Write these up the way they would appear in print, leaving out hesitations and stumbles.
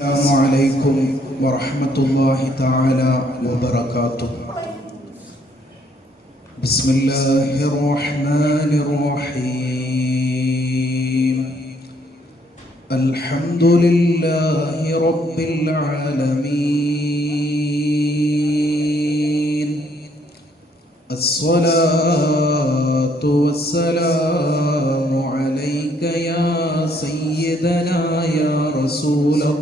السلام عليكم ورحمة الله تعالى وبركاته. بسم الله الرحمن الرحيم. الحمد لله رب العالمين. الصلاة والسلام عليك يا سيدنا يا رسول الله.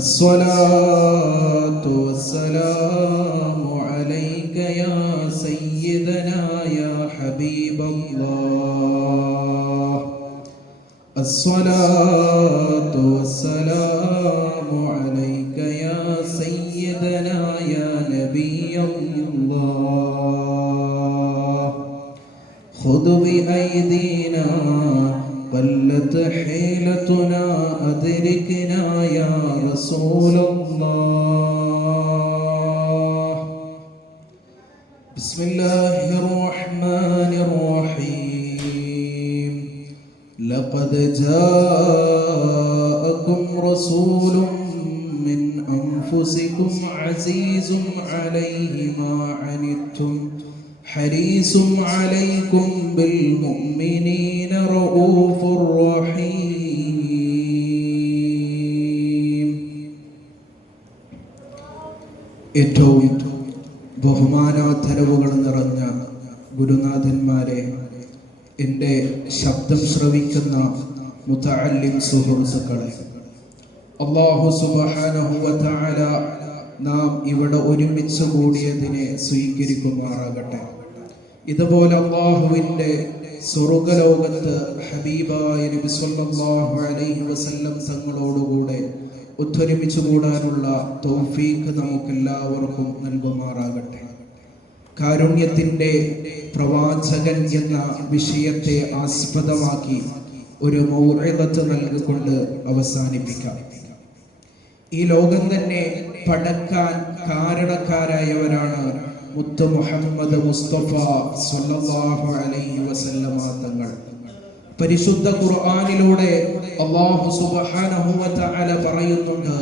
الصلاة والسلام عليك يا سيدنا يا حبيب الله. الصلاة والسلام عليك يا سيدنا يا نبي الله. خذ بأيدينا قلت حيلتنا أدركنا يا رسول الله. بسم الله الرحمن الرحيم. لقد جاءكم رسول من أنفسكم عزيز عليه ما عنتم حريص عليكم بالمؤمنين رؤوف رحيم. ഏറ്റവും ബഹുമാനാദരവുകൾ നിറഞ്ഞ ഗുരുനാഥന്മാരെ, എൻ്റെ ശബ്ദം ശ്രവിക്കുന്ന മുതഅല്ലിം സുഹൃത്തുക്കളെ, അല്ലാഹു സുബ്ഹാനഹു വ തആല നാം ഇവിടെ ഒരുമിച്ച് കൂടിയതിനെ സ്വീകരിക്കുമാറാകട്ടെ. ഇതുപോലെ അല്ലാഹുവിൻ്റെ സ്വർഗ്ഗലോകത്ത് ഹബീബായ നബി സല്ലല്ലാഹു അലൈഹി വസല്ലം തങ്ങളോടുകൂടെ ഒത്തൊരുമിച്ച് കൂടാനുള്ള തൗഫീഖ് നമുക്കെല്ലാവർക്കും നൽകുമാറാകട്ടെ. കാരുണ്യത്തിൻ്റെ പ്രവാചകൻ എന്ന വിഷയത്തെ ആസ്പദമാക്കി ഒരു മൗഇദത്ത് നൽകിക്കൊണ്ട് അവസാനിപ്പിക്കാം. ഈ ലോകം തന്നെ പടക്കാൻ കാരണക്കാരായവരാണ് മുത്ത് മുഹമ്മദ് മുസ്തഫ സ്വല്ലല്ലാഹു അലൈഹി വസല്ലമ തങ്ങൾ. പരിശുദ്ധ ഖുർആനിലൂടെ അല്ലാഹു സുബ്ഹാനഹു വ തആല പറയുന്നുണ്ട്,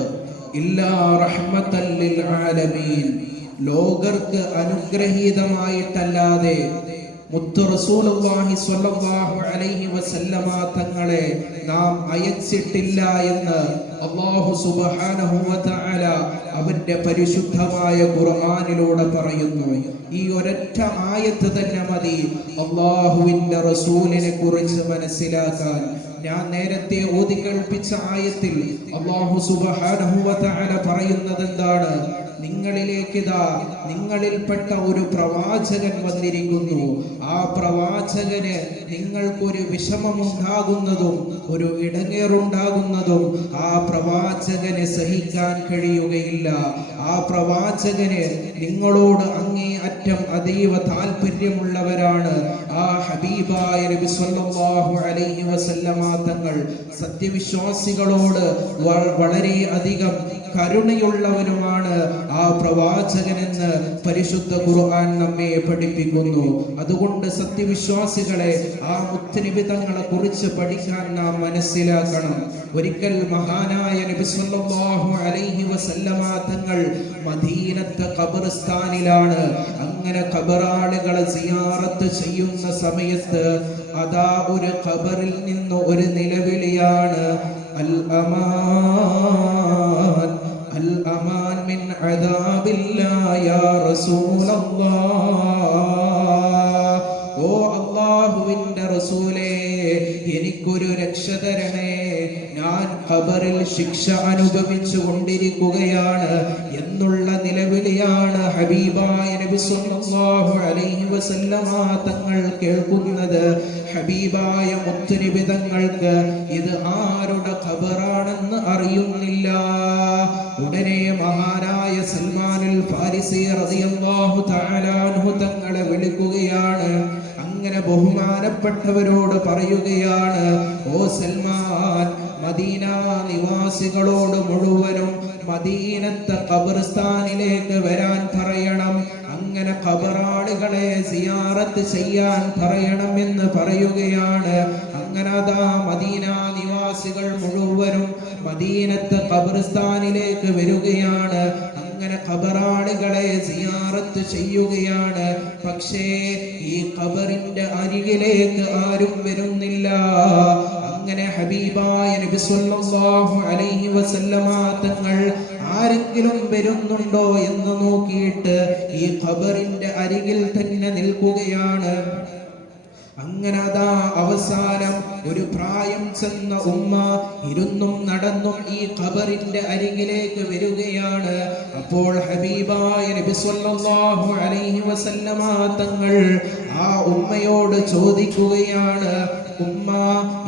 ഇല്ലാ റഹ്മത്തൽ ലിൽ ആലമീൻ, ലോകർക്ക് അനുഗ്രഹീതമായിട്ടല്ലാതെ മുത്ത് റസൂലുള്ളാഹി സ്വല്ലല്ലാഹു അലൈഹി വസല്ലമ തങ്ങളെ നാം അയച്ചിട്ടില്ല എന്ന് അല്ലാഹു സുബ്ഹാനഹു വ തആല അവന്റെ പരിശുദ്ധമായ ഖുർആനിലൂടെ പറയുന്നു. ഈ ഒരൊറ്റ ആയത്ത് തന്നെ മതി അല്ലാഹുവിന്റെ റസൂലിനെ കുറിച്ച് മനസ്സിലാക്കാൻ. ഞാൻ നേരത്തെ ഓതി കേൾപ്പിച്ച ആയത്തിൽ അല്ലാഹു സുബ്ഹാനഹു വ തആല പറയുന്നത് എന്താണ്? നിങ്ങളിൽപ്പെട്ട ഒരു പ്രവാചകൻ വന്നിരിക്കുന്നു. ആ പ്രവാചകന് നിങ്ങൾക്കൊരു വിഷമമുണ്ടാകുന്നതും ഒരു ഇടങ്ങേറുണ്ടാകുന്നതും ആ പ്രവാചകന് സഹിക്കാൻ കഴിയുകയില്ല. ആ പ്രവാചകന് നിങ്ങളോട് അങ്ങേ അറ്റം അതീവ താല്പര്യമുള്ളവരാണ്. ആ ഹബീബായ നബി സല്ലല്ലാഹു അലൈഹി വസല്ലമ തങ്ങൾ സത്യവിശ്വാസികളോട് വളരെ അധികം കരുണയുള്ളവനുമാണ് ആ പ്രവാചകനെന്ന് പരിശുദ്ധ ഖുർആൻ നമ്മെ പഠിപ്പിക്കുന്നു. അതുകൊണ്ട് സത്യവിശ്വാസികളെ ആ മുത്തുനബി തങ്ങളെ കുറിച്ച് പഠിക്കാൻ നാം മനസ്സിലാക്കണം. ഒരിക്കൽ മഹാനായ നബി സല്ലല്ലാഹു അലൈഹി വസല്ലമ തങ്ങൾ മദീനത്തെ ഖബർസ്ഥാനിലാണ്. അങ്ങനെ ഖബറാളുകളെ സിയാറത്ത് ചെയ്യുന്ന സമയത്ത് അതാ ഒരു ഖബറിൽ നിന്ന് ഒരു നിലവിളിയാണ്, അൽ അമാൻ അൽ അമാൻ മിൻ അദാബില്ലാഹി യാ റസൂലല്ലാഹ്. ഓ അല്ലാഹുവിന്റെ റസൂലേ, എനിക്കൊരു രക്ഷ തരണേ, ഞാൻ ഖബറിൽ ശിക്ഷ അനുഭവിച്ചു കൊണ്ടിരിക്കുകയാണ് എന്നുള്ള നിലവിളിയാണ് ഹബീബായ നബി സല്ലല്ലാഹു അലൈഹി വസല്ലമ തങ്ങൾ കേൾക്കുന്നത്. ഹബീബായ മുത്തുനബി തങ്ങൾക്ക് ഇത് ആരുടെ ഖബറാണെന്ന് അറിയുന്നില്ല. ഉടനെ മഹാനായ സൽമാനുൽ ഫാരിസി റളിയല്ലാഹു തആല അൻഹു തങ്ങളെ വിളിക്കുകയാണ്. അങ്ങനെ ബഹുമാനപ്പെട്ടവരോട് പറയുകയാണ്, ഓ സൽമാൻ, മദീന നിവാസികളോട് മുഴുവനും മദീനത്തെ ഖബർസ്ഥാനിലേക്ക് വരാൻ പറയണം. അങ്ങനെ ഖബറാളികളെ സിയാറത്ത് ചെയ്യാൻ പറയണമെന്ന് പറയുകയാണ്. അങ്ങനെ അതാ മദീന നിവാസികൾ വിശ്വാസികൾ മുഴുവനും മദീനത്തെ ഖബർസ്ഥാനിലേക്ക് വരികയാണ്. അങ്ങനെ ഖബറാളികളെ സിയാറത്ത് ചെയ്യുകയാണ്. പക്ഷേ ഈ ഖബറിന്റെ അരികിലേക്ക് ആരും വരുന്നില്ല. അങ്ങനെ ഹബീബായ നബി സല്ലല്ലാഹു അലൈഹി വസല്ലമ തങ്ങൾ ആരെങ്കിലും വരുന്നുണ്ടോ എന്ന് നോക്കിയിട്ട് ഈ ഖബറിന്റെ അരികിൽ തന്നെ നിൽക്കുകയാണ്. അങ്ങനെ അതാ അവസാനം ഒരു പ്രായം ചെന്ന ഉമ്മ ഇരുന്നും നടന്നും ഈ ഖബറിന്റെ അരികിലേക്ക് വരികയാണ്. അപ്പോൾ ഹബീബായ നബി സല്ലല്ലാഹു അലൈഹി വസല്ലമ തങ്ങൾ ആ ഉമ്മയോട് ചോദിക്കുകയാണ്, ഉമ്മ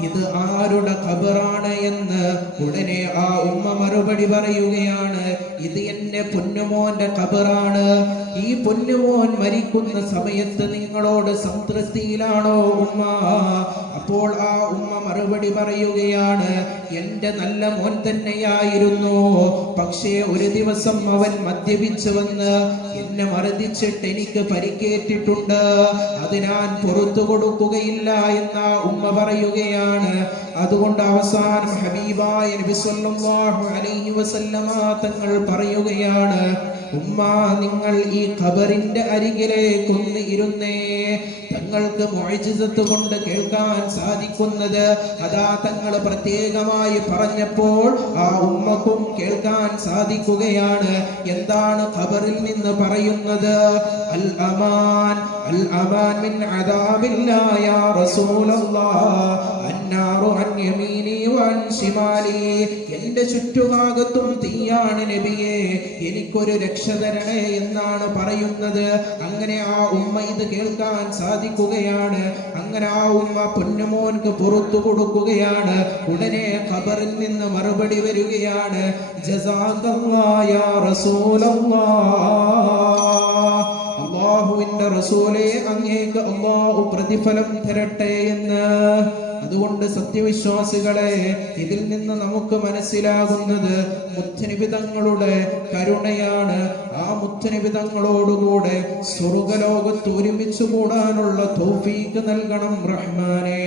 ഇത് ആരുടെ ഖബറാണ് എന്ന്. ഉടനെ ആ ഉമ്മ മറുപടി പറയുകയാണ്, ഇത് എന്റെ പൊന്നുമോന്റെ ഖബറാണ്. ഈ പൊന്നുമോൻ മരിക്കുന്ന സമയത്ത് നിങ്ങളോട് സംതൃപ്തിയിലാണോ ഉമ്മ? അപ്പോൾ ആ ഉമ്മ മറുപടി പറയുകയാണ്, എന്റെ നല്ല മോൻ തന്നെയായിരുന്നു. പക്ഷേ ഒരു ദിവസം അവൻ മദ്യപിച്ചു വന്ന് എന്നെ മർദ്ദിച്ചിട്ട് എനിക്ക് പരിക്കേറ്റിട്ടുണ്ട്. അത് ഞാൻ പുറത്തു കൊടുക്കുകയില്ല എന്ന ഉമ്മ പറയുകയാണ്. അതുകൊണ്ട് അവസാനം ഹബീബായ നബി സല്ലല്ലാഹു അലൈഹി വസല്ലമ തങ്ങൾ പറയുകയാണ്, ഉമ്മ നിങ്ങൾ ഈ ഖബറിന്റെ അരികിലേക്കൊന്ന് ഇരുന്നേ. തങ്ങൾക്ക് മുഅ്ജിസത്ത് കൊണ്ട് കേൾക്കാൻ സാധിക്കുന്നത് അതാ തങ്ങൾ പ്രത്യേകമായി പറഞ്ഞപ്പോൾ ആ ഉമ്മക്കും കേൾക്കാൻ സാധിക്കുകയാണ്. എന്താണ് ഖബറിൽ നിന്ന് പറയുന്നത്? അൽ അമാൻ അൽ അമാൻ മിൻ അദാബില്ലാഹി യാ റസൂലല്ലാഹ് അന്നാറു അൻ യമീനി വൻ ശിമാലി. എന്റെ ചുറ്റുഭാഗത്തും തീയാണ് നബിയെ, എനിക്കൊരു രക്ഷ തരണേ എന്നാണ് പറയുന്നത്. അങ്ങനെ ആ ഉമ്മ ഇത് കേൾക്കാൻ സാധിക്കുകയാണ്. അങ്ങനെ ആ ഉമ്മ പൊന്നുമോൻക്ക് പുറത്തു കൊടുക്കുകയാണ്. ഉടനെ ഖബറിൽ നിന്ന് മറുപടി വരികയാണ്, ജസാകല്ലാഹ് യാ റസൂലല്ലാഹ്, അല്ലാഹുവിന്റെ റസൂലേ അങ്ങേക്ക് അല്ലാഹു പ്രതിഫലം തരട്ടെ എന്ന്. അതുകൊണ്ട് സത്യവിശ്വാസികളെ, ഇതിൽ നിന്ന് നമുക്ക് മനസ്സിലാകുന്നത് മുത്തുനബി തങ്ങളുടെ കരുണയാണ്. ആ മുത്തുനബി തങ്ങളോടുകൂടെ സ്വർഗ്ഗലോകത്ത് ഒരുമിച്ച് കൂടാനുള്ള തൗഫീഖ് നൽകണം റഹ്മാനേ.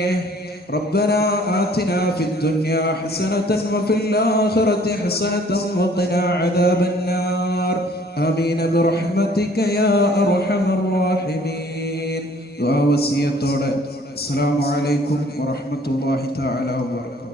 ربنا آتنا في الدنيا حسنة وفي الآخرة حسنة وقنا عذاب النار آمين برحمتك يا أرحم الراحمين. ദുആ വസിയത്തോടെ അസ്സലാമു അലൈക്കും വറഹ്മത്തുള്ളാഹി തആല വബറകാതുഹു.